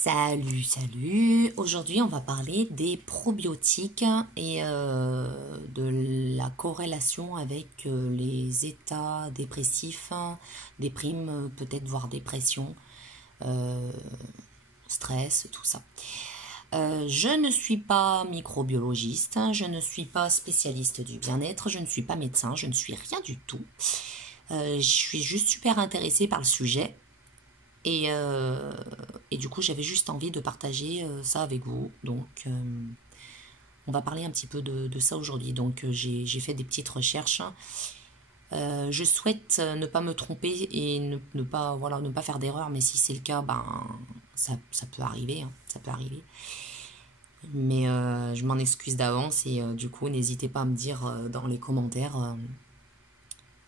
Salut, salut! Aujourd'hui, on va parler des probiotiques et de la corrélation avec les états dépressifs, déprime, peut-être voire dépression, euh, stress, tout ça. Je ne suis pas microbiologiste, je ne suis pas spécialiste du bien-être, je ne suis pas médecin, je ne suis rien du tout. Je suis juste super intéressée par le sujet. Et du coup, j'avais juste envie de partager ça avec vous. Donc, on va parler un petit peu de ça aujourd'hui. Donc, j'ai fait des petites recherches. Je souhaite ne pas me tromper et ne pas, voilà, ne pas faire d'erreur. Mais si c'est le cas, ben, ça peut arriver. Hein, ça peut arriver. Mais je m'en excuse d'avance. Et du coup, n'hésitez pas à me dire dans les commentaires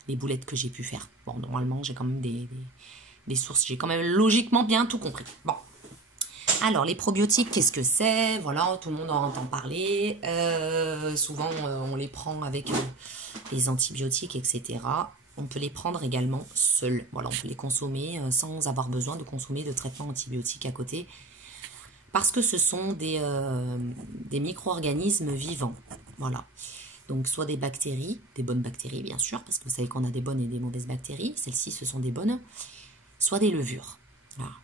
les boulettes que j'ai pu faire. Bon, normalement, j'ai quand même des sources. J'ai quand même logiquement bien tout compris. Bon. Alors, les probiotiques, qu'est-ce que c'est? Voilà, tout le monde en entend parler. Souvent, on les prend avec les antibiotiques, etc. On peut les prendre également seuls. Voilà, on peut les consommer sans avoir besoin de consommer de traitement antibiotique à côté. Parce que ce sont des micro-organismes vivants. Voilà. Donc, soit des bactéries, des bonnes bactéries, bien sûr, parce que vous savez qu'on a des bonnes et des mauvaises bactéries. Celles-ci, ce sont des bonnes. Soit des levures. Voilà.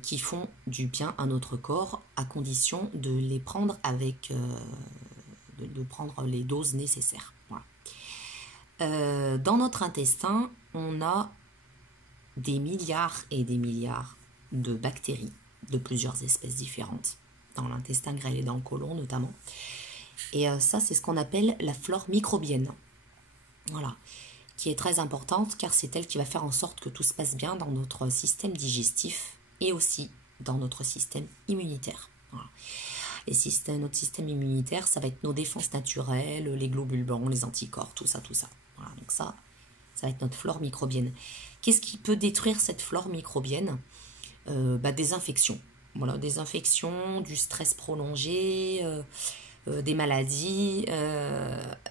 Qui font du bien à notre corps à condition de les prendre avec de prendre les doses nécessaires. Voilà. Dans notre intestin, on a des milliards et des milliards de bactéries de plusieurs espèces différentes, dans l'intestin grêle et dans le côlon notamment. Et ça, c'est ce qu'on appelle la flore microbienne. Voilà. Qui est très importante car c'est elle qui va faire en sorte que tout se passe bien dans notre système digestif et aussi dans notre système immunitaire. Voilà. Notre système immunitaire, ça va être nos défenses naturelles, les globules blancs, les anticorps, tout ça, tout ça. Voilà, donc ça va être notre flore microbienne. Qu'est-ce qui peut détruire cette flore microbienne? Des infections. Voilà, des infections, du stress prolongé, des maladies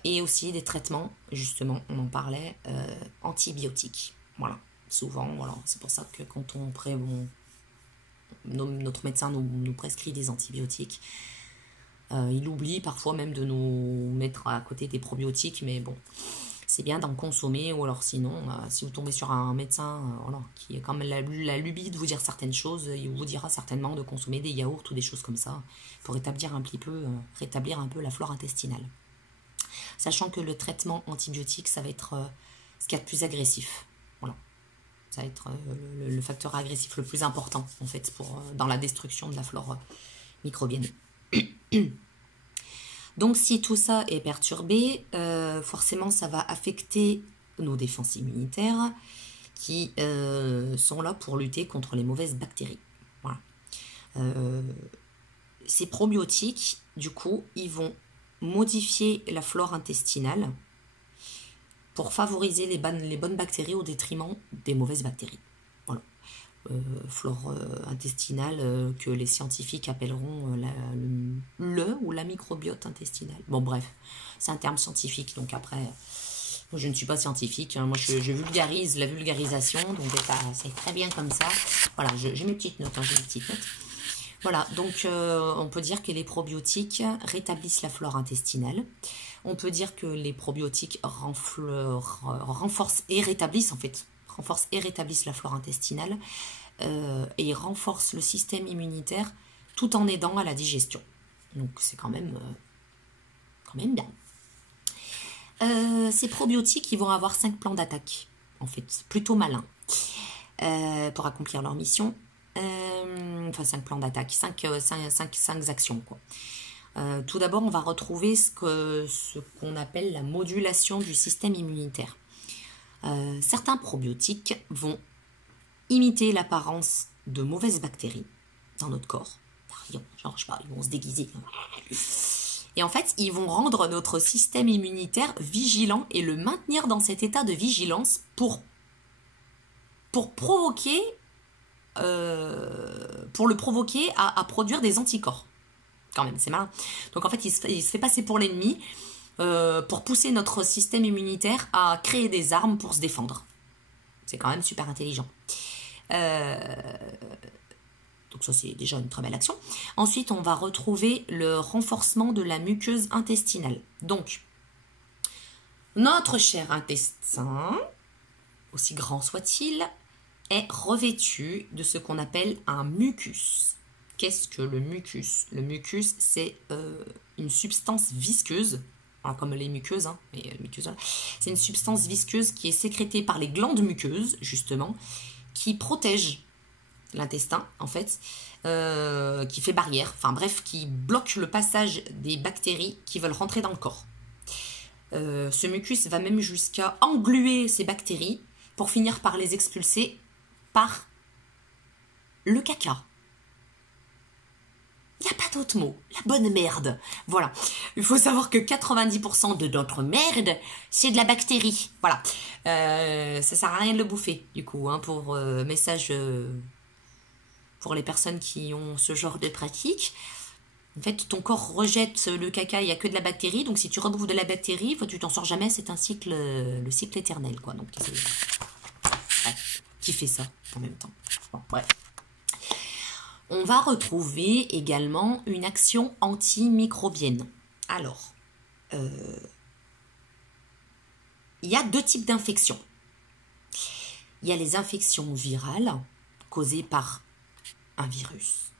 et aussi des traitements, justement, on en parlait, antibiotiques. Voilà, souvent, voilà, c'est pour ça que quand notre médecin nous prescrit des antibiotiques, il oublie parfois même de nous mettre à côté des probiotiques, mais bon, c'est bien d'en consommer, ou alors sinon, si vous tombez sur un médecin voilà, qui a quand même la lubie de vous dire certaines choses, il vous dira certainement de consommer des yaourts ou des choses comme ça pour rétablir un peu la flore intestinale. Sachant que le traitement antibiotique, ça va être ce qu'il y a de plus agressif. Voilà. Ça va être le facteur agressif le plus important, en fait, dans la destruction de la flore microbienne. Donc, si tout ça est perturbé, forcément, ça va affecter nos défenses immunitaires qui sont là pour lutter contre les mauvaises bactéries. Voilà. Ces probiotiques, du coup, ils vont modifier la flore intestinale pour favoriser les bonnes bactéries au détriment des mauvaises bactéries. Voilà. Flore intestinale que les scientifiques appelleront ou la microbiote intestinale. Bon bref, c'est un terme scientifique, donc après, moi, je ne suis pas scientifique, hein. Moi je vulgarise la vulgarisation, donc c'est très bien comme ça. Voilà, j'ai mes petites notes, Voilà, donc on peut dire que les probiotiques rétablissent la flore intestinale. On peut dire que les probiotiques renforcent et rétablissent la flore intestinale et renforcent le système immunitaire tout en aidant à la digestion. Donc c'est quand même bien. Ces probiotiques, ils vont avoir 5 plans d'attaque, en fait, plutôt malins, pour accomplir leur mission. 5 plans d'attaque, 5 actions, quoi. Tout d'abord, on va retrouver ce qu'on appelle la modulation du système immunitaire. Certains probiotiques vont imiter l'apparence de mauvaises bactéries dans notre corps. Genre, je sais pas, ils vont se déguiser. Et en fait, ils vont rendre notre système immunitaire vigilant et le maintenir dans cet état de vigilance pour provoquer à produire des anticorps. Quand même, c'est malin. Donc en fait, il se fait passer pour l'ennemi pour pousser notre système immunitaire à créer des armes pour se défendre. C'est quand même super intelligent. Donc Donc ça, c'est déjà une très belle action. Ensuite, on va retrouver le renforcement de la muqueuse intestinale. Donc, notre cher intestin, aussi grand soit-il, est revêtu de ce qu'on appelle un mucus. Qu'est-ce que le mucus? Le mucus, c'est une substance visqueuse, alors comme les muqueuses, hein, mais c'est une substance visqueuse qui est sécrétée par les glandes muqueuses, justement, qui protège l'intestin, en fait, qui fait barrière, enfin bref, qui bloque le passage des bactéries qui veulent rentrer dans le corps. Ce mucus va même jusqu'à engluer ces bactéries pour finir par les expulser par le caca. Il n'y a pas d'autre mot. La bonne merde. Voilà. Il faut savoir que 90% de notre merde, c'est de la bactérie. Voilà. Ça sert à rien de le bouffer, du coup, hein, pour message pour les personnes qui ont ce genre de pratique. En fait, ton corps rejette le caca, il n'y a que de la bactérie. Donc, si tu rebouffes de la bactérie, tu t'en sors jamais. C'est un cycle, le cycle éternel, quoi. Donc, ouais, qui fait ça en même temps. Bon, bref. On va retrouver également une action antimicrobienne. Alors, il y a deux types d'infections. Il y a les infections virales causées par un virus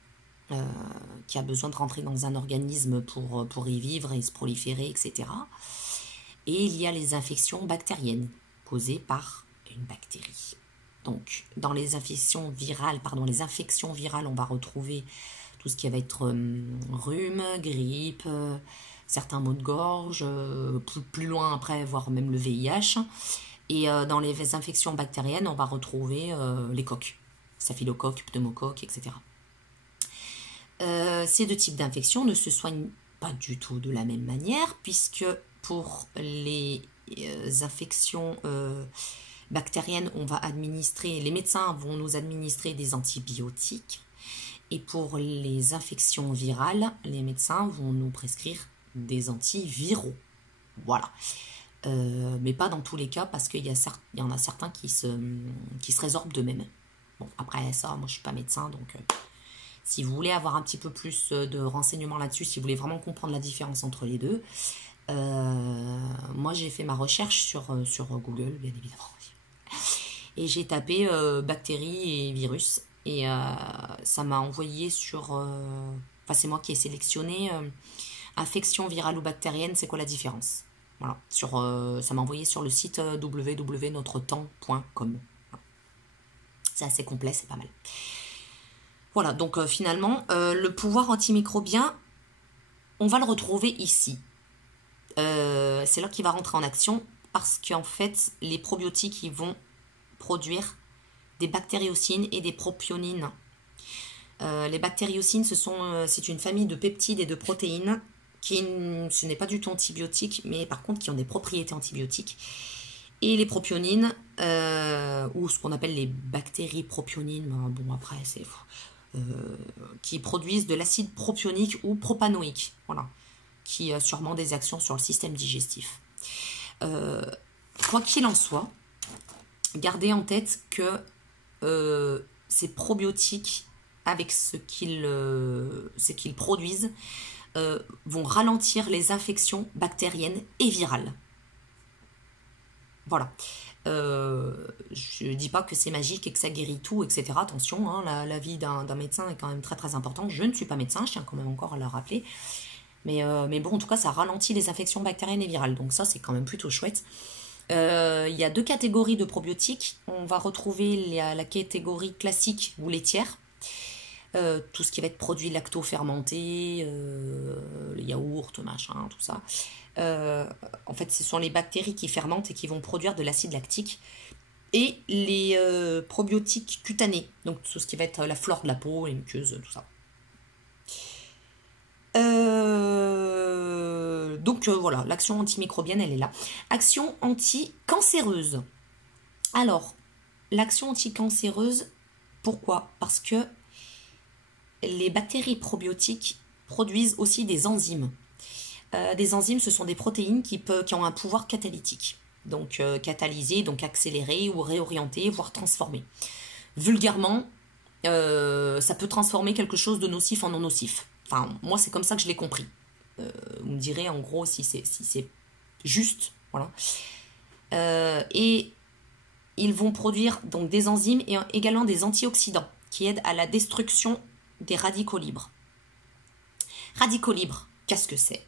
qui a besoin de rentrer dans un organisme pour y vivre et se proliférer, etc. Et il y a les infections bactériennes causées par une bactérie. Donc, dans les infections virales, on va retrouver tout ce qui va être rhume, grippe, certains maux de gorge, plus loin après, voire même le VIH. Et dans les infections bactériennes, on va retrouver les coques, staphylocoque, pneumocoque, etc. Ces deux types d'infections ne se soignent pas du tout de la même manière, puisque pour les infections bactériennes, les médecins vont nous administrer des antibiotiques, et pour les infections virales, les médecins vont nous prescrire des antiviraux. Voilà. Mais pas dans tous les cas, parce qu'il y en a certains qui se résorbent d'eux-mêmes. Bon, après ça, moi je suis pas médecin, donc si vous voulez avoir un petit peu plus de renseignements là-dessus, si vous voulez vraiment comprendre la différence entre les deux, moi j'ai fait ma recherche sur Google, bien évidemment. Et j'ai tapé bactéries et virus. Et ça m'a envoyé sur... Enfin, c'est moi qui ai sélectionné infection virale ou bactérienne, c'est quoi la différence? Voilà. Ça m'a envoyé sur le site www.notretemps.com. Voilà. C'est assez complet, c'est pas mal. Voilà, donc finalement, le pouvoir antimicrobien, on va le retrouver ici. C'est là qu'il va rentrer en action parce qu'en fait, les probiotiques, ils vont produire des bactériocines et des propionines. Les bactériocines, c'est une famille de peptides et de protéines ce n'est pas du tout antibiotique, mais par contre qui ont des propriétés antibiotiques. Et les propionines, ou ce qu'on appelle les bactéries propionines, bon après c'est qui produisent de l'acide propionique ou propanoïque, voilà, qui a sûrement des actions sur le système digestif. Quoi qu'il en soit, gardez en tête que ces probiotiques, avec ce qu'ils produisent, vont ralentir les infections bactériennes et virales. Voilà. Je ne dis pas que c'est magique et que ça guérit tout, etc. Attention, hein, la vie d'un médecin est quand même très très importante. Je ne suis pas médecin, je tiens quand même encore à le rappeler. Mais bon, en tout cas, ça ralentit les infections bactériennes et virales. Donc ça, c'est quand même plutôt chouette. Il y a deux catégories de probiotiques. On va retrouver la catégorie classique ou laitière. Tout ce qui va être produits lacto-fermentés, les yaourts, machin, tout ça. En fait, ce sont les bactéries qui fermentent et qui vont produire de l'acide lactique. Et les probiotiques cutanés, donc tout ce qui va être la flore de la peau, les muqueuses, tout ça. Donc voilà, l'action antimicrobienne, elle est là. Action anti-cancéreuse. Alors, l'action anti-cancéreuse, pourquoi? Parce que les bactéries probiotiques produisent aussi des enzymes. Des enzymes, ce sont des protéines qui ont un pouvoir catalytique. Donc catalyser, donc accélérer ou réorienter, voire transformer. Vulgairement, ça peut transformer quelque chose de nocif en non nocif. Enfin, moi, c'est comme ça que je l'ai compris. Vous me direz, en gros, si c'est juste. Voilà. Et ils vont produire donc des enzymes et également des antioxydants qui aident à la destruction des radicaux libres. Radicaux libres, qu'est-ce que c'est?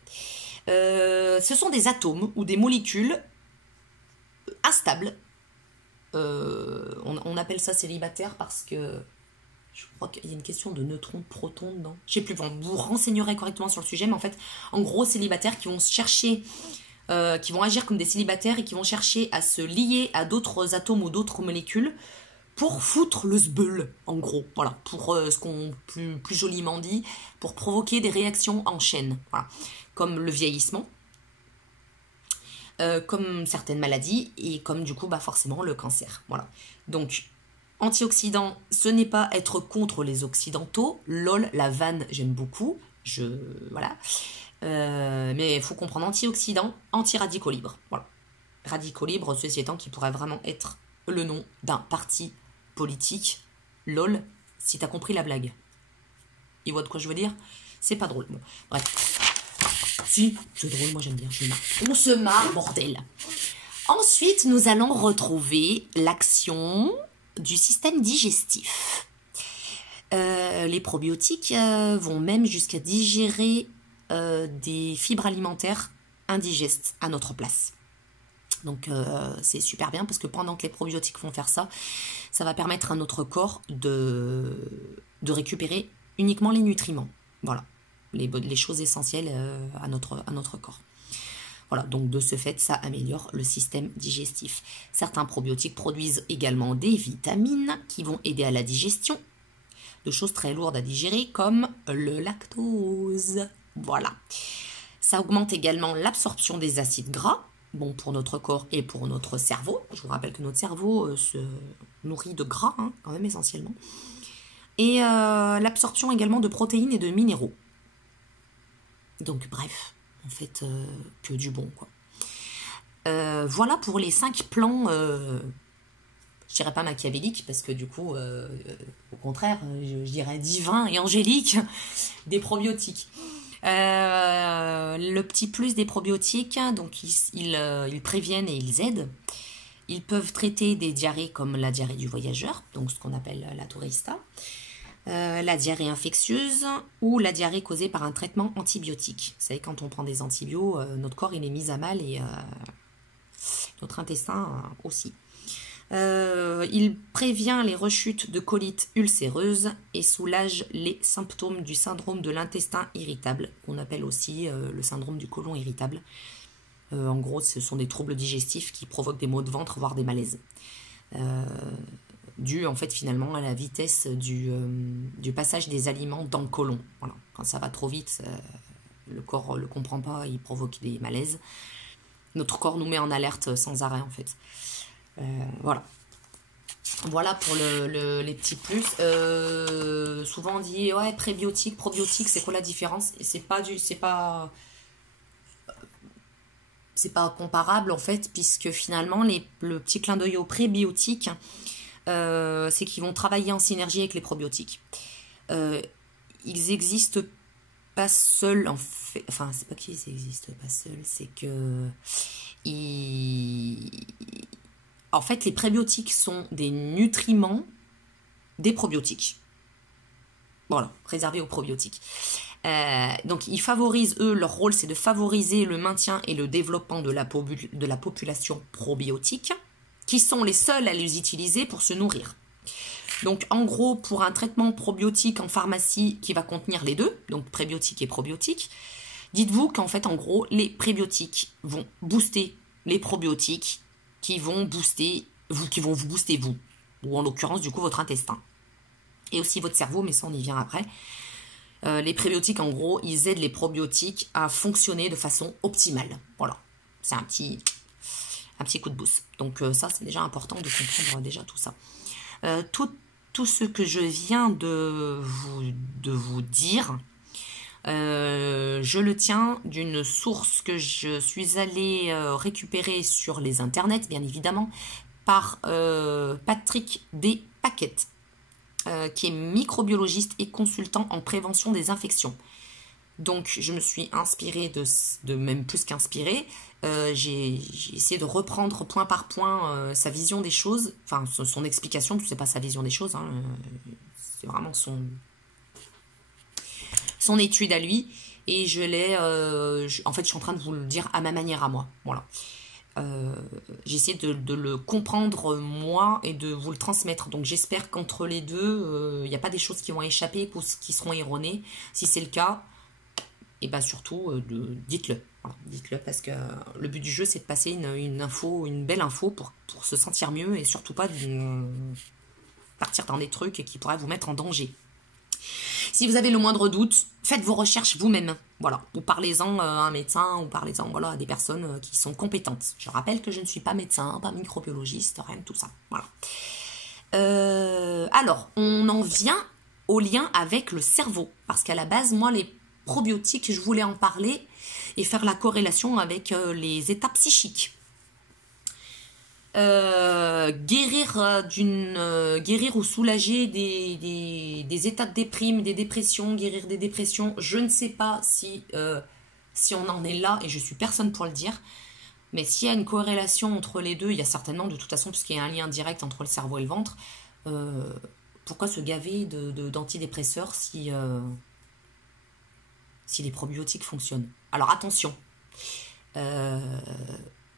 Ce sont des atomes ou des molécules instables. On appelle ça célibataire parce que je crois qu'il y a une question de neutrons, de protons dedans. Je sais plus, bon, vous renseignerez correctement sur le sujet, mais en fait, en gros, célibataires qui vont chercher, qui vont agir comme des célibataires et qui vont chercher à se lier à d'autres atomes ou d'autres molécules pour foutre le sbeul, en gros. Voilà, pour ce qu'on plus joliment dit, pour provoquer des réactions en chaîne. Voilà, comme le vieillissement, comme certaines maladies et comme du coup, bah, forcément, le cancer. Voilà, donc... Antioxydant, ce n'est pas être contre les occidentaux. Lol, la vanne, j'aime beaucoup. Voilà. Mais il faut comprendre antioxydant, anti-radicaux libres. Voilà. Radicaux libres, ceci étant qui pourrait vraiment être le nom d'un parti politique. Lol, si t'as compris la blague. Il voit de quoi je veux dire? C'est pas drôle. Bon, bref. Si, c'est drôle, moi j'aime bien. On se marre, bordel. Ensuite, nous allons retrouver l'action du système digestif. Les probiotiques vont même jusqu'à digérer des fibres alimentaires indigestes à notre place. Donc c'est super bien parce que pendant que les probiotiques vont faire ça, ça va permettre à notre corps de récupérer uniquement les nutriments. Voilà, les choses essentielles à notre corps. Voilà, donc de ce fait, ça améliore le système digestif. Certains probiotiques produisent également des vitamines qui vont aider à la digestion de choses très lourdes à digérer comme le lactose. Voilà. Ça augmente également l'absorption des acides gras, bon pour notre corps et pour notre cerveau. Je vous rappelle que notre cerveau se nourrit de gras, hein, quand même essentiellement. Et l'absorption également de protéines et de minéraux. Donc bref. En fait, que du bon, quoi. Voilà pour les 5 plans, je dirais pas machiavéliques, parce que du coup, au contraire, je dirais divins et angéliques des probiotiques. Le petit plus des probiotiques, donc ils préviennent et ils aident. Ils peuvent traiter des diarrhées comme la diarrhée du voyageur, donc ce qu'on appelle la tourista. La diarrhée infectieuse ou la diarrhée causée par un traitement antibiotique. Vous savez, quand on prend des antibiotiques, notre corps il est mis à mal et notre intestin aussi. Il prévient les rechutes de colite ulcéreuse et soulage les symptômes du syndrome de l'intestin irritable, qu'on appelle aussi le syndrome du côlon irritable. En gros, ce sont des troubles digestifs qui provoquent des maux de ventre, voire des malaises. Dû en fait finalement à la vitesse du passage des aliments dans le côlon. Voilà. Quand ça va trop vite, le corps ne le comprend pas, il provoque des malaises. Notre corps nous met en alerte sans arrêt en fait. Voilà. Voilà pour les petits plus. Souvent on dit ouais prébiotique, probiotique, c'est quoi la différence? Et c'est pas comparable en fait, puisque finalement le petit clin d'œil aux prébiotiques, c'est qu'ils vont travailler en synergie avec les probiotiques. Ils existent pas seuls en fait. Enfin, c'est pas qu'ils existent pas seuls, c'est que en fait les prébiotiques sont des nutriments des probiotiques. Voilà, réservés aux probiotiques. Donc ils favorisent, eux, leur rôle c'est de favoriser le maintien et le développement de la population probiotique, qui sont les seuls à les utiliser pour se nourrir. Donc en gros, pour un traitement probiotique en pharmacie qui va contenir les deux, donc prébiotiques et probiotiques, dites-vous qu'en fait en gros, les prébiotiques vont booster les probiotiques qui vont vous booster vous, ou en l'occurrence du coup votre intestin. Et aussi votre cerveau, mais ça on y vient après. Les prébiotiques en gros, ils aident les probiotiques à fonctionner de façon optimale. Voilà, c'est un petit coup de boost. Donc ça, c'est déjà important de comprendre déjà tout ça. Tout ce que je viens de vous dire, je le tiens d'une source que je suis allée récupérer sur les internets, bien évidemment, par Patrick Despaquettes. qui est microbiologiste et consultant en prévention des infections. Donc, je me suis inspirée de même plus qu'inspirée. J'ai essayé de reprendre point par point sa vision des choses, enfin son explication, parce que c'est pas sa vision des choses, hein, c'est vraiment son étude à lui. Et je l'ai, en fait, je suis en train de vous le dire à ma manière à moi. Voilà. J'ai essayé de le comprendre moi et de vous le transmettre. Donc j'espère qu'entre les deux, il n'y a pas des choses qui vont échapper ou qui seront erronées. Si c'est le cas, et bien surtout, dites-le. Voilà, dites-le parce que le but du jeu, c'est de passer une info, une belle info pour se sentir mieux et surtout pas de partir dans des trucs qui pourraient vous mettre en danger. Si vous avez le moindre doute, faites vos recherches vous-même. Voilà. Ou parlez-en à un médecin, ou parlez-en voilà, à des personnes qui sont compétentes. Je rappelle que je ne suis pas médecin, pas microbiologiste, rien de tout ça. Voilà. Alors, on en vient au lien avec le cerveau. Parce qu'à la base, moi, les probiotiques, je voulais en parler et faire la corrélation avec les états psychiques. Guérir ou soulager des états de déprime, des dépressions, guérir des dépressions, je ne sais pas si on en est là, et je suis personne pour le dire, mais s'il y a une corrélation entre les deux, il y a certainement de toute façon, puisqu'il y a un lien direct entre le cerveau et le ventre, pourquoi se gaver d'antidépresseurs si les probiotiques fonctionnent? Alors attention,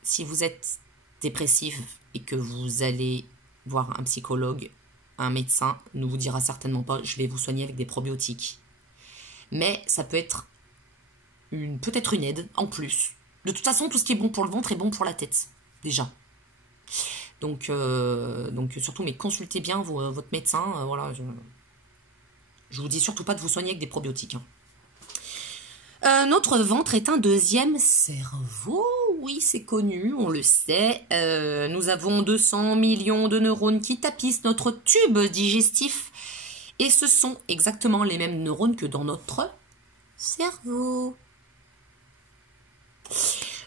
si vous êtes dépressif et que vous allez voir un psychologue, un médecin ne vous dira certainement pas je vais vous soigner avec des probiotiques. Mais ça peut être peut-être une aide en plus. De toute façon, tout ce qui est bon pour le ventre est bon pour la tête, déjà. Donc surtout, mais consultez bien votre médecin. Voilà, je vous dis surtout pas de vous soigner avec des probiotiques. Hein. Notre ventre est un deuxième cerveau. Oui, c'est connu, on le sait. Nous avons 200 millions de neurones qui tapissent notre tube digestif. Et ce sont exactement les mêmes neurones que dans notre cerveau.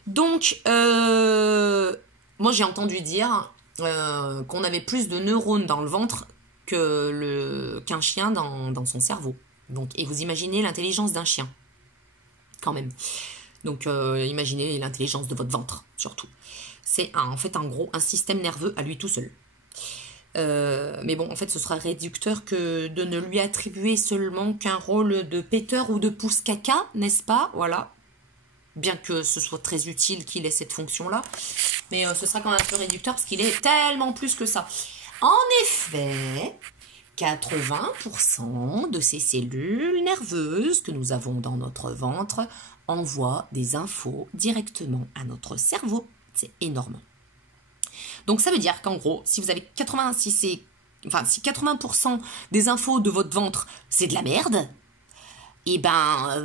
Donc, moi j'ai entendu dire qu'on avait plus de neurones dans le ventre qu'un chien dans son cerveau. Donc, et vous imaginez l'intelligence d'un chien, quand même. Donc, imaginez l'intelligence de votre ventre, surtout. C'est en fait, en gros, un système nerveux à lui tout seul. Mais bon, en fait, ce sera réducteur que de ne lui attribuer seulement qu'un rôle de péteur ou de pousse-caca, n'est-ce pas? Voilà. Bien que ce soit très utile qu'il ait cette fonction-là. Mais ce sera quand même un peu réducteur parce qu'il est tellement plus que ça. En effet, 80% de ces cellules nerveuses que nous avons dans notre ventre envoient des infos directement à notre cerveau. C'est énorme. Donc ça veut dire qu'en gros, si vous avez 80% des infos de votre ventre, c'est de la merde, et ben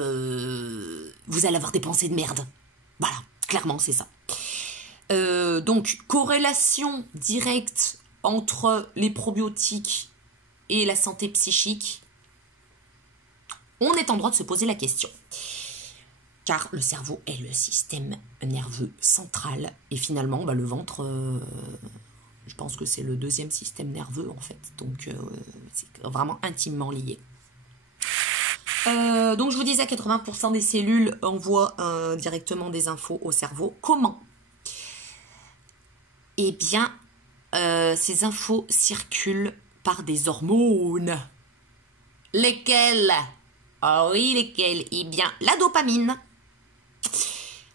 vous allez avoir des pensées de merde. Voilà, clairement c'est ça. Donc corrélation directe entre les probiotiques et la santé psychique, on est en droit de se poser la question. Car le cerveau est le système nerveux central. Et finalement, le ventre, je pense que c'est le deuxième système nerveux, en fait. Donc, c'est vraiment intimement lié. Donc, je vous disais, 80% des cellules envoient directement des infos au cerveau. Comment? Eh bien, ces infos circulent par des hormones. Lesquelles? Ah oui, lesquelles? Eh bien, la dopamine,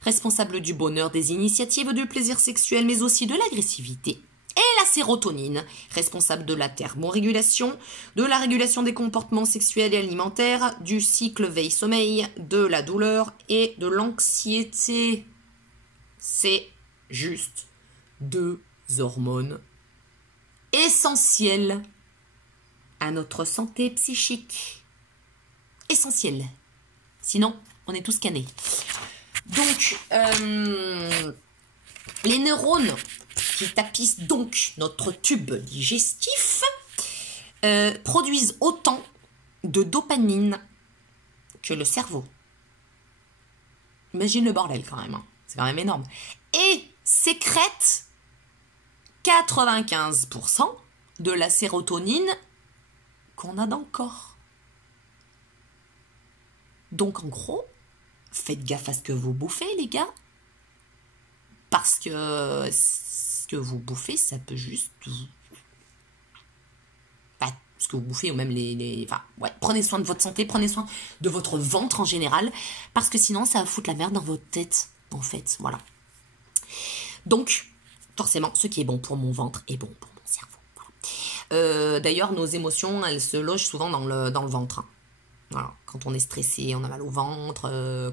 responsable du bonheur, des initiatives, du plaisir sexuel, mais aussi de l'agressivité. Et la sérotonine, responsable de la thermorégulation, de la régulation des comportements sexuels et alimentaires, du cycle veille-sommeil, de la douleur et de l'anxiété. C'est juste 2 hormones essentielles à notre santé psychique. Essentielles. Sinon, on est tous scannés. Donc, les neurones qui tapissent donc notre tube digestif produisent autant de dopamine que le cerveau. Imagine le bordel quand même, hein. C'est quand même énorme. Et sécrètent 95% de la sérotonine qu'on a dans le corps. Donc en gros, faites gaffe à ce que vous bouffez, les gars. Parce que ce que vous bouffez, ça peut juste... Enfin, ce que vous bouffez, ou même Enfin, ouais, prenez soin de votre santé, prenez soin de votre ventre en général. Parce que sinon, ça va foutre la merde dans votre tête, en fait. Voilà. Donc, forcément, ce qui est bon pour mon ventre est bon pour mon cerveau. Voilà. D'ailleurs, nos émotions, elles se logent souvent dans le ventre. Hein. Voilà. Quand on est stressé, on a mal au ventre.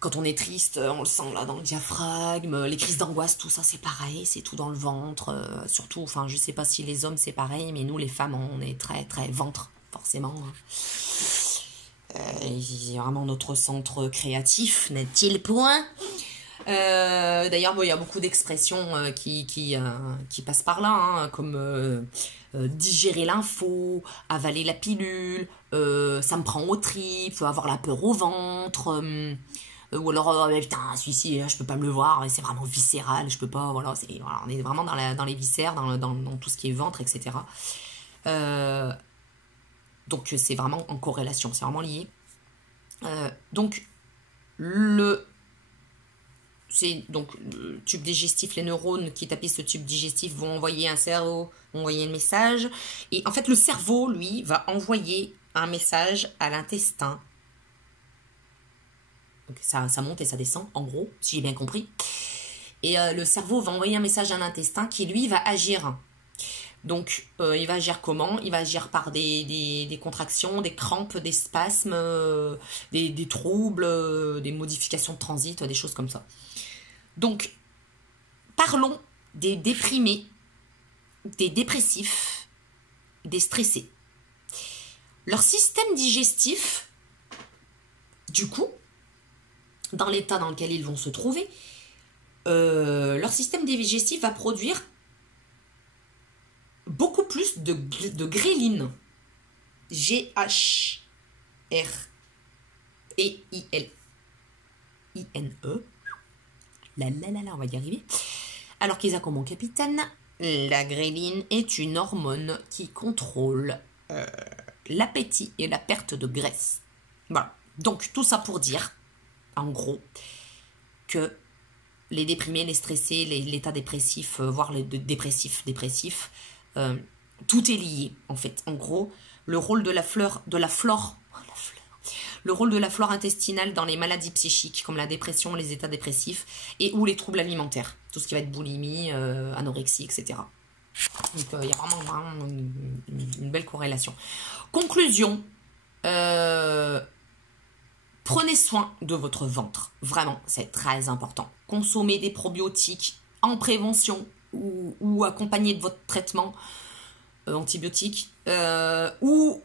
Quand on est triste, on le sent là dans le diaphragme. Les crises d'angoisse, tout ça, c'est pareil. C'est tout dans le ventre. Surtout, enfin, je sais pas si les hommes, c'est pareil. Mais nous, les femmes, on est très, très ventre, forcément. Vraiment notre centre créatif, n'est-il point? D'ailleurs, bon, il y a beaucoup d'expressions qui passent par là, hein, comme digérer l'info, avaler la pilule, ça me prend aux tripes, avoir la peur au ventre, ou alors putain, celui-ci, je peux pas me le voir, c'est vraiment viscéral, je peux pas, voilà, voilà, on est vraiment dans les viscères, dans tout ce qui est ventre, etc. Donc c'est vraiment en corrélation, c'est vraiment lié. Donc c'est donc le tube digestif, les neurones qui tapissent ce tube digestif vont envoyer un cerveau, vont envoyer un message. Et en fait, le cerveau, lui, va envoyer un message à l'intestin. Donc ça monte et ça descend, en gros, si j'ai bien compris. Et le cerveau va envoyer un message à l'intestin qui, lui, va agir. Donc, il va agir comment? Il va agir par des contractions, des crampes, des spasmes, des troubles, des modifications de transit, des choses comme ça. Donc, parlons des déprimés, des dépressifs, des stressés. Leur système digestif, du coup, dans l'état dans lequel ils vont se trouver, leur système digestif va produire beaucoup plus de ghrelin. G-H-R-E-I-L-I-N-E. On va y arriver. Alors qu'ils a comme mon capitaine, la ghrelin est une hormone qui contrôle l'appétit et la perte de graisse. Voilà. Donc tout ça pour dire, en gros, que les déprimés, les stressés, l'état dépressif, voire les dépressifs, tout est lié en fait. En gros, le rôle de la flore intestinale dans les maladies psychiques comme la dépression, les états dépressifs et ou les troubles alimentaires, tout ce qui va être boulimie, anorexie, etc. Donc il y a vraiment une belle corrélation. Conclusion, prenez soin de votre ventre, vraiment, c'est très important. Consommez des probiotiques en prévention ou accompagné de votre traitement antibiotique, ou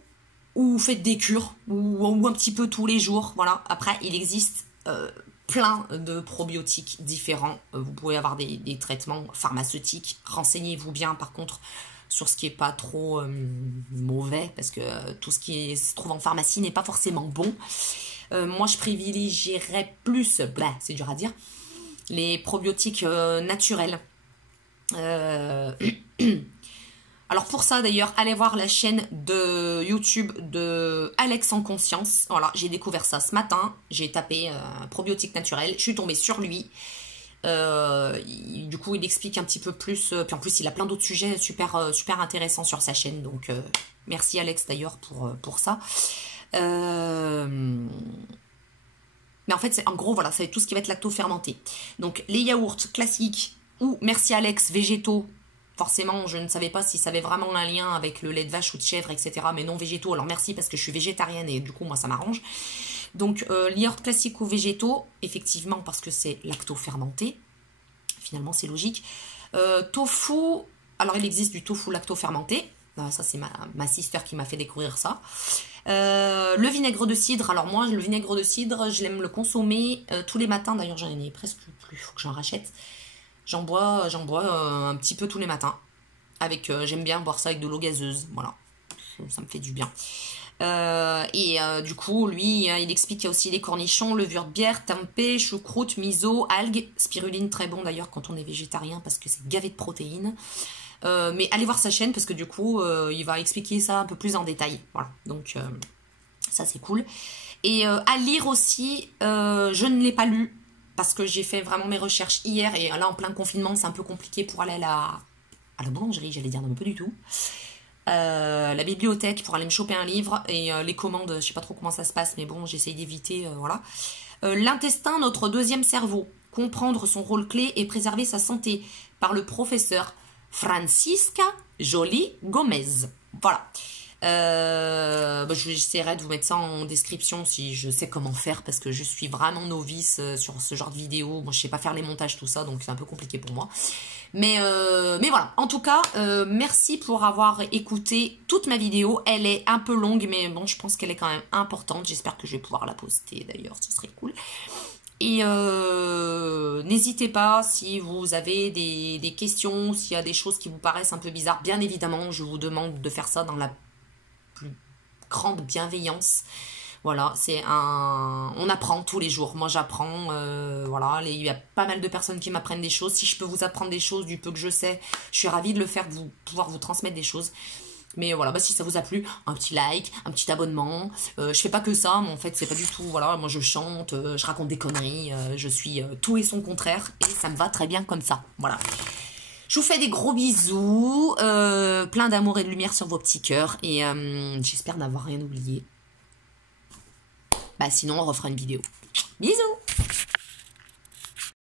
faites des cures, ou un petit peu tous les jours. Voilà. Après, il existe plein de probiotiques différents. Vous pouvez avoir des traitements pharmaceutiques. Renseignez-vous bien, par contre, sur ce qui n'est pas trop mauvais, parce que tout ce qui se trouve en pharmacie n'est pas forcément bon. Moi, je privilégierais plus, c'est dur à dire, les probiotiques naturels. Alors pour ça d'ailleurs, allez voir la chaîne de YouTube de Alex en conscience. Voilà, j'ai découvert ça ce matin. J'ai tapé probiotiques naturels. Je suis tombée sur lui. Du coup, il explique un petit peu plus. Puis en plus, il a plein d'autres sujets super intéressants sur sa chaîne. Donc, merci Alex d'ailleurs pour ça. Mais en fait, en gros, voilà, c'est tout ce qui va être lacto-fermenté. Donc, les yaourts classiques ou, merci Alex, végétaux. Forcément, je ne savais pas si ça avait vraiment un lien avec le lait de vache ou de chèvre, etc. Mais non végétaux. Alors, merci parce que je suis végétarienne et du coup, moi, ça m'arrange. Donc, les yaourts classiques ou végétaux, effectivement, parce que c'est lacto-fermenté. Finalement, c'est logique. Tofu, alors il existe du tofu lacto-fermenté. Ça, c'est ma sister qui m'a fait découvrir ça. Le vinaigre de cidre, alors moi le vinaigre de cidre je l'aime le consommer tous les matins, d'ailleurs j'en ai presque plus, il faut que j'en rachète. J'en bois un petit peu tous les matins avec j'aime bien boire ça avec de l'eau gazeuse, voilà, ça me fait du bien. Du coup lui il explique qu'il y a aussi les cornichons, levure de bière, tempeh, choucroute, miso, algues, spiruline, très bon d'ailleurs quand on est végétarien parce que c'est gavé de protéines. Mais allez voir sa chaîne parce que du coup, il va expliquer ça un peu plus en détail. Voilà, donc ça c'est cool. Et à lire aussi, je ne l'ai pas lu parce que j'ai fait vraiment mes recherches hier et là en plein confinement c'est un peu compliqué pour aller à la boulangerie, j'allais dire, non, pas du tout. La bibliothèque pour aller me choper un livre et les commandes, je sais pas trop comment ça se passe, mais bon, j'essaye d'éviter, voilà. L'intestin, notre deuxième cerveau, comprendre son rôle clé et préserver sa santé, par le professeur Francisca Joly Gomez. Voilà. J'essaierai de vous mettre ça en description si je sais comment faire parce que je suis vraiment novice sur ce genre de vidéo. Bon, je sais pas faire les montages, tout ça, donc c'est un peu compliqué pour moi. Mais voilà, en tout cas, merci pour avoir écouté toute ma vidéo. Elle est un peu longue, mais bon, je pense qu'elle est quand même importante. J'espère que je vais pouvoir la poster d'ailleurs, ce serait cool. Et n'hésitez pas si vous avez des questions, s'il y a des choses qui vous paraissent un peu bizarres. Bien évidemment, je vous demande de faire ça dans la plus grande bienveillance. Voilà, on apprend tous les jours. Moi, j'apprends. Voilà, il y a pas mal de personnes qui m'apprennent des choses. Si je peux vous apprendre des choses du peu que je sais, je suis ravie de le faire, de pouvoir vous transmettre des choses. Mais voilà, si ça vous a plu, un petit like, un petit abonnement. Je fais pas que ça, mais en fait, c'est pas du tout. Voilà, moi, je chante, je raconte des conneries. Je suis tout et son contraire. Et ça me va très bien comme ça. Voilà. Je vous fais des gros bisous. Plein d'amour et de lumière sur vos petits cœurs. Et j'espère n'avoir rien oublié. Sinon, on refera une vidéo. Bisous!